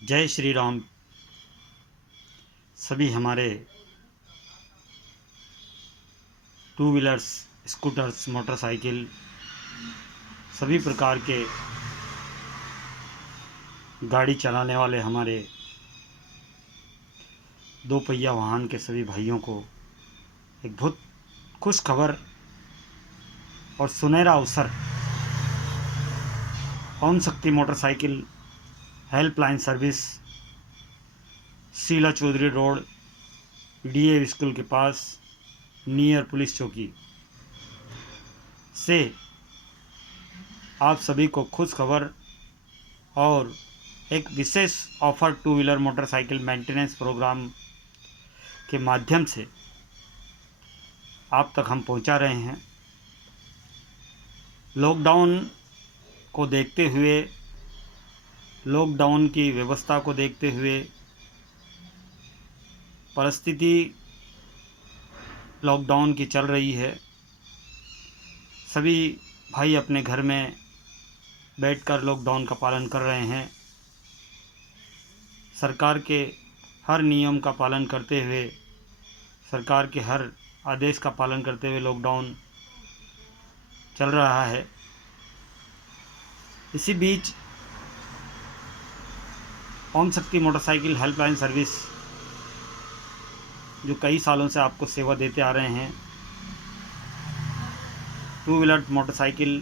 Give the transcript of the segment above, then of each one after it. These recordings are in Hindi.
जय श्री राम। सभी हमारे टू व्हीलर्स, स्कूटर्स, मोटरसाइकिल, सभी प्रकार के गाड़ी चलाने वाले हमारे दो पहिया वाहन के सभी भाइयों को एक बहुत खुश खबर और सुनहरा अवसर। Om Shakti motorcycle helpline service, Sheela Chaudhary road, DA school के पास, नियर पुलिस चौकी से आप सभी को खुश खबर और एक विशेष offer two wheeler motorcycle maintenance programme के माध्यम से आप तक हम पहुंचा रहे हैं। लॉकडाउन को देखते हुए, लॉकडाउन की व्यवस्था को देखते हुए, परिस्थिति लॉकडाउन की चल रही है। सभी भाई अपने घर में बैठकर लॉकडाउन का पालन कर रहे हैं। सरकार के हर नियम का पालन करते हुए, सरकार के हर आदेश का पालन करते हुए लॉकडाउन चल रहा है। इसी बीच ओम शक्ति मोटरसाइकिल हेल्पलाइन सर्विस, जो कई सालों से आपको सेवा देते आ रहे हैं, to wheeler motorcycle,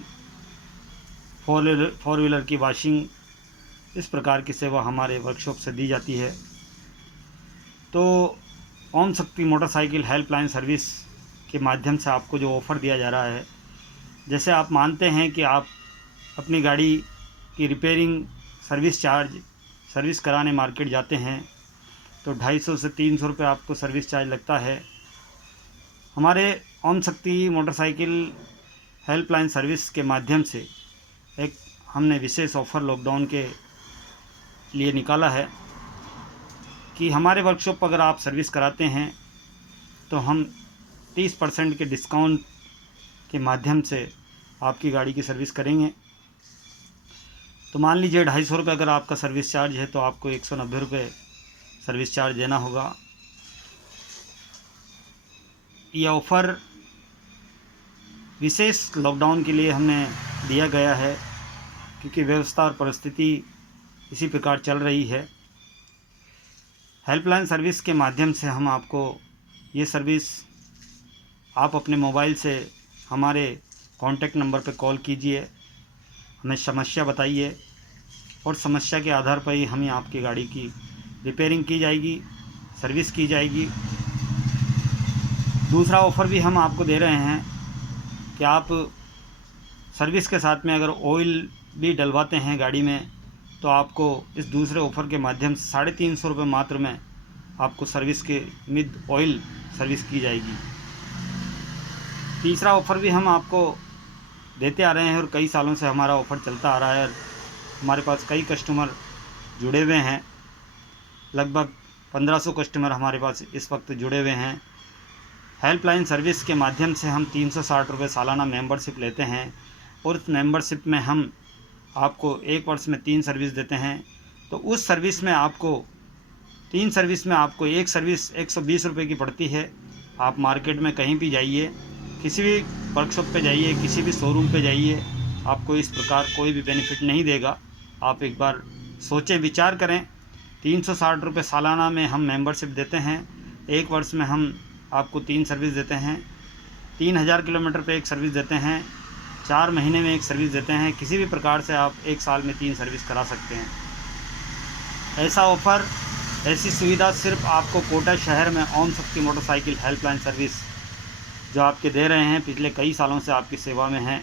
four wheeler की वॉशिंग, इस प्रकार की सेवा हमारे वर्कशॉप से दी जाती है। तो ओम शक्ति मोटरसाइकिल हेल्पलाइन सर्विस के माध्यम से आपको जो ऑफ़र दिया जा रहा है, जैसे आप मानते हैं कि आप अपनी गाड़ी की रिपेयरिंग सर्विस कराने मार्केट जाते हैं तो 250 से 300 रुपये आपको सर्विस चार्ज लगता है। हमारे ओम शक्ति मोटरसाइकिल हेल्पलाइन सर्विस के माध्यम से एक हमने विशेष ऑफ़र लॉकडाउन के लिए निकाला है कि हमारे वर्कशॉप पर अगर आप सर्विस कराते हैं तो हम 30% के डिस्काउंट के माध्यम से आपकी गाड़ी की सर्विस करेंगे। तो मान लीजिए 250 रुपये अगर आपका सर्विस चार्ज है तो आपको 190 रुपये सर्विस चार्ज देना होगा। यह ऑफ़र विशेष लॉकडाउन के लिए हमने दिया गया है क्योंकि व्यवस्था और परिस्थिति इसी प्रकार चल रही है। हेल्पलाइन सर्विस के माध्यम से हम आपको ये सर्विस, आप अपने मोबाइल से हमारे कॉन्टैक्ट नंबर पर कॉल कीजिए, हमें समस्या बताइए और समस्या के आधार पर ही हमें आपकी गाड़ी की रिपेयरिंग की जाएगी, सर्विस की जाएगी। दूसरा ऑफ़र भी हम आपको दे रहे हैं कि आप सर्विस के साथ में अगर ऑयल भी डलवाते हैं गाड़ी में तो आपको इस दूसरे ऑफ़र के माध्यम से 350 रुपये मात्र में आपको सर्विस के विद ऑयल सर्विस की जाएगी। तीसरा ऑफ़र भी हम आपको देते आ रहे हैं और कई सालों से हमारा ऑफ़र चलता आ रहा है। हमारे पास कई कस्टमर जुड़े हुए हैं, लगभग 1500 कस्टमर हमारे पास इस वक्त जुड़े हुए हैं। हेल्पलाइन सर्विस के माध्यम से हम 360 रुपये सालाना मेंबरशिप लेते हैं और उस मेंबरशिप में हम आपको 1 वर्ष में 3 सर्विस देते हैं। तो उस सर्विस में आपको 3 सर्विस में आपको एक सर्विस 120 रुपये की पड़ती है। आप मार्केट में कहीं भी जाइए, किसी भी वर्कशॉप पे जाइए, किसी भी शोरूम पे जाइए, आपको इस प्रकार कोई भी बेनिफिट नहीं देगा। आप एक बार सोचें, विचार करें। 360 रुपये सालाना में हम मेंबरशिप देते हैं, 1 वर्ष में हम आपको 3 सर्विस देते हैं, 3000 किलोमीटर पे एक सर्विस देते हैं, 4 महीने में एक सर्विस देते हैं। किसी भी प्रकार से आप 1 साल में 3 सर्विस करा सकते हैं। ऐसा ऑफ़र, ऐसी सुविधा सिर्फ आपको कोटा शहर में ओम शक्ति मोटरसाइकिल हेल्पलाइन सर्विस जो आपके दे रहे हैं, पिछले कई सालों से आपकी सेवा में हैं।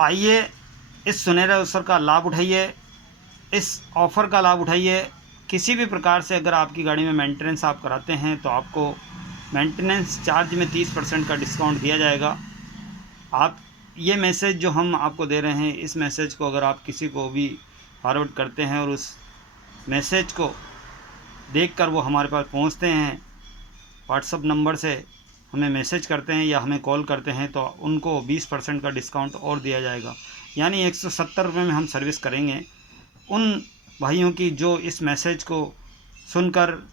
आइए, इस सुनहरे अवसर का लाभ उठाइए, इस ऑफ़र का लाभ उठाइए। किसी भी प्रकार से अगर आपकी गाड़ी में मेंटेनेंस आप कराते हैं तो आपको मेंटेनेंस चार्ज में 30% का डिस्काउंट दिया जाएगा। आप ये मैसेज जो हम आपको दे रहे हैं, इस मैसेज को अगर आप किसी को भी फॉरवर्ड करते हैं और उस मैसेज को देखकर वो हमारे पास पहुंचते हैं, व्हाट्सअप नंबर से हमें मैसेज करते हैं या हमें कॉल करते हैं, तो उनको 20% का डिस्काउंट और दिया जाएगा। यानी 170 रुपये में हम सर्विस करेंगे। उन भाइयों की जो इस मैसेज को सुनकर,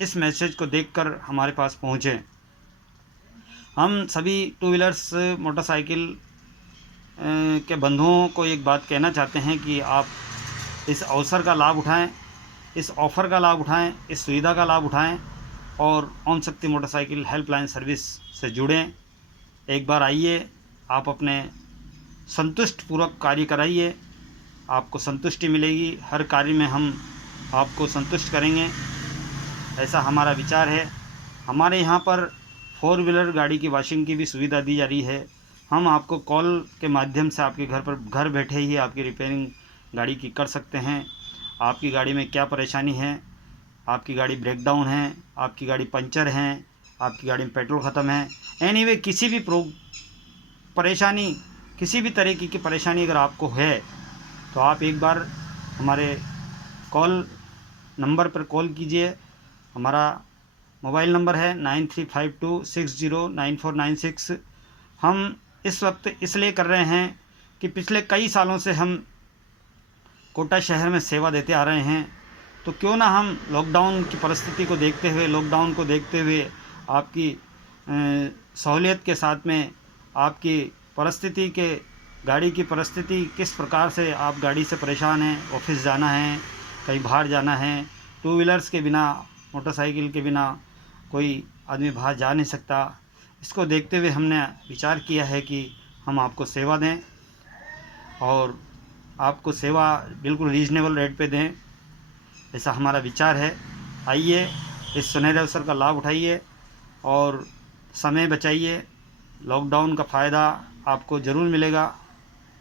इस मैसेज को देखकर हमारे पास पहुँचे। हम सभी टू व्हीलर्स मोटरसाइकिल के बंधुओं को एक बात कहना चाहते हैं कि आप इस अवसर का लाभ उठाएं, इस ऑफ़र का लाभ उठाएं, इस सुविधा का लाभ उठाएं और ओम शक्ति मोटरसाइकिल हेल्पलाइन सर्विस से जुड़ें। एक बार आइए, आप अपने संतुष्ट पूर्वक कार्य कराइए, आपको संतुष्टि मिलेगी। हर कार्य में हम आपको संतुष्ट करेंगे, ऐसा हमारा विचार है। हमारे यहाँ पर 4 व्हीलर गाड़ी की वॉशिंग की भी सुविधा दी जा रही है। हम आपको कॉल के माध्यम से आपके घर पर घर बैठे ही आपकी रिपेयरिंग गाड़ी की कर सकते हैं। आपकी गाड़ी में क्या परेशानी है, आपकी गाड़ी ब्रेक डाउन है, आपकी गाड़ी पंचर है, आपकी गाड़ी में पेट्रोल ख़त्म है, एनीवे किसी भी परेशानी, किसी भी तरीके की परेशानी अगर आपको है तो आप एक बार हमारे कॉल नंबर पर कॉल कीजिए। हमारा मोबाइल नंबर है 9352609496। हम इस वक्त इसलिए कर रहे हैं कि पिछले कई सालों से हम कोटा शहर में सेवा देते आ रहे हैं, तो क्यों ना हम लॉकडाउन की परिस्थिति को देखते हुए, लॉकडाउन को देखते हुए आपकी सहूलियत के साथ में आपकी परिस्थिति के, गाड़ी की परिस्थिति किस प्रकार से आप गाड़ी से परेशान हैं, ऑफिस जाना है, कहीं बाहर जाना है, टू व्हीलर्स के बिना, मोटरसाइकिल के बिना कोई आदमी बाहर जा नहीं सकता। इसको देखते हुए हमने विचार किया है कि हम आपको सेवा दें और आपको सेवा बिल्कुल रीजनेबल रेट पे दें, ऐसा हमारा विचार है। आइए, इस सुनहरे अवसर का लाभ उठाइए और समय बचाइए। लॉकडाउन का फ़ायदा आपको ज़रूर मिलेगा,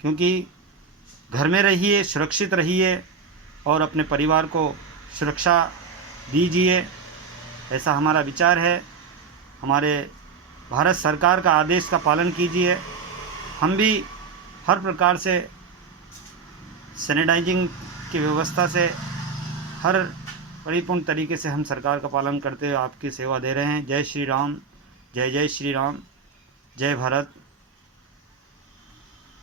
क्योंकि घर में रहिए, सुरक्षित रहिए और अपने परिवार को सुरक्षा दीजिए, ऐसा हमारा विचार है। हमारे भारत सरकार का आदेश का पालन कीजिए। हम भी हर प्रकार से सैनिटाइजिंग की व्यवस्था से, हर परिपूर्ण तरीके से हम सरकार का पालन करते हुए आपकी सेवा दे रहे हैं। जय श्री राम, जय जय श्री राम, जय भारत,